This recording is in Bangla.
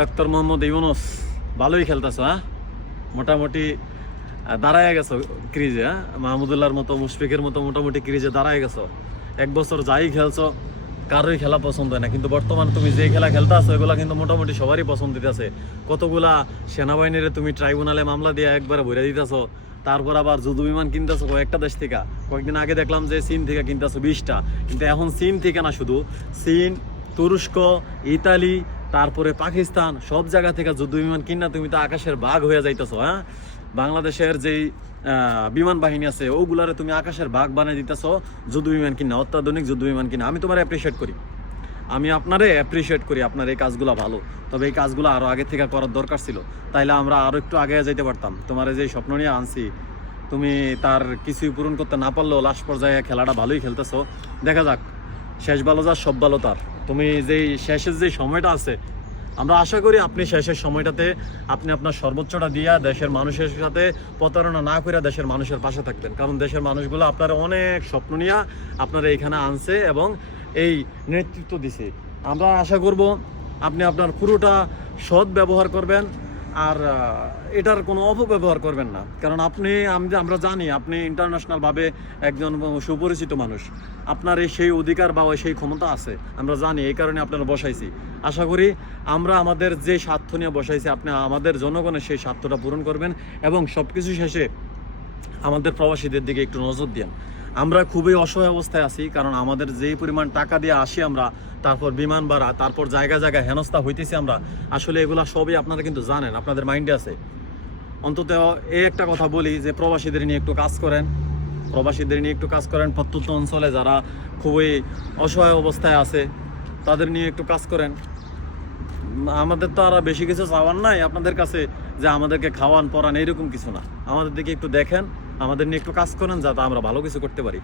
ডক্টর মোহাম্মদ ইউনুস, ভালোই খেলতেছ হ্যাঁ? মোটামুটি দাঁড়ায় গেছো ক্রিজে হ্যাঁ? মাহমুদুল্লাহর মতো, মুশফিকের মতো মোটামুটি ক্রিজে দাঁড়ায় গেছো। এক বছর যাই খেলছো, কারোই খেলা পছন্দ হয় না। কিন্তু বর্তমানে তুমি যে খেলা খেলতে আছো, এগুলা কিন্তু মোটামুটি সবারই পছন্দ দিতেছে কতগুলা সেনাবাহিনীর তুমি ট্রাইব্যুনালে মামলা দিয়ে একবারে ভরে দিতেছো, তারপর আবার যুদ্ধ বিমান কিনতেছো কয়েকটা দেশ থেকে। কয়েকদিন আগে দেখলাম যে চীন থেকে কিনতেছো বিশটা। কিন্তু এখন চীন থেকে না শুধু, চীন, তুরস্ক, ইতালি তারপরে পাকিস্তান, সব জায়গা থেকে যুদ্ধ বিমান কিনা তুমি তো আকাশের বাঘ হয়ে যাইতেছো হ্যাঁ? বাংলাদেশের যেই বিমান বাহিনী আছে, ওগুলারে তুমি আকাশের বাঘ বানিয়ে দিতেছো, যুদ্ধ বিমান কিনা, অত্যাধুনিক যুদ্ধ বিমান কিনা। আমি তোমার অ্যাপ্রিসিয়েট করি। আমি আপনারে অ্যাপ্রিসিয়েট করি আপনার এই কাজগুলো ভালো। তবে এই কাজগুলো আরও আগে থেকে করার দরকার ছিল। তাইলে আমরা আরও একটু আগে যেতে পারতাম। তোমার যে স্বপ্ন নিয়ে আনছি, তুমি তার কিছুই পূরণ করতে না পারলেও লাস্ট পর্যায়ে খেলাটা ভালোই খেলতেছো। দেখা যাক, শেষ ভালো যা সব ভালো তার। তুমি যেই শেষের যে সময়টা আছে, আমরা আশা করি আপনি শেষের সময়টাতে আপনি আপনার সর্বোচ্চটা দিয়া দেশের মানুষের সাথে প্রতারণা না করে দেশের মানুষের পাশে থাকতেন কারণ দেশের মানুষগুলো আপনার অনেক স্বপ্ন নিয়ে আপনারা এখানে আনছে এবং এই নেতৃত্ব দিছে। আমরা আশা করব আপনি আপনার পুরোটা সৎ ব্যবহার করবেন। আর এটার কোনো অপব্যবহার করবেন না। কারণ আপনি আমরা জানি আপনি ইন্টারন্যাশনালভাবে একজন সুপরিচিত মানুষ। আপনার এই সেই অধিকার বা সেই ক্ষমতা আছে, আমরা জানি, এই কারণে আপনারা বসাইছি। আশা করি আমরা আমাদের যে স্বার্থ নিয়ে বসাইছি, আপনি আমাদের জনগণের সেই স্বার্থটা পূরণ করবেন এবং সব কিছু শেষে আমাদের প্রবাসীদের দিকে একটু নজর দেন আমরা খুবই অসহায় অবস্থায় আছি, কারণ আমাদের যেই পরিমাণ টাকা দিয়ে আসি আমরা, তারপর বিমান ভাড়া, তারপর জায়গা জায়গায় হেনস্থা হইতেছি আমরা, আসলে এগুলা সবই আপনারা কিন্তু জানেন, আপনাদের মাইন্ডে আছে। অন্তত এই একটা কথা বলি যে প্রবাসীদের নিয়ে একটু কাজ করেন, প্রবাসীদের নিয়ে একটু কাজ করেন, প্রত্যন্ত অঞ্চলে যারা খুবই অসহায় অবস্থায় আছে, তাদের নিয়ে একটু কাজ করেন। আমাদের তো আর বেশি কিছু চাওয়ার নাই আপনাদের কাছে যে আমাদেরকে খাওয়ান, পরান, এরকম কিছু না। আমাদের দিকে একটু দেখেন আমাদের নিয়ে একটু কাজ করেন যাতে আমরা ভালো কিছু করতে পারি।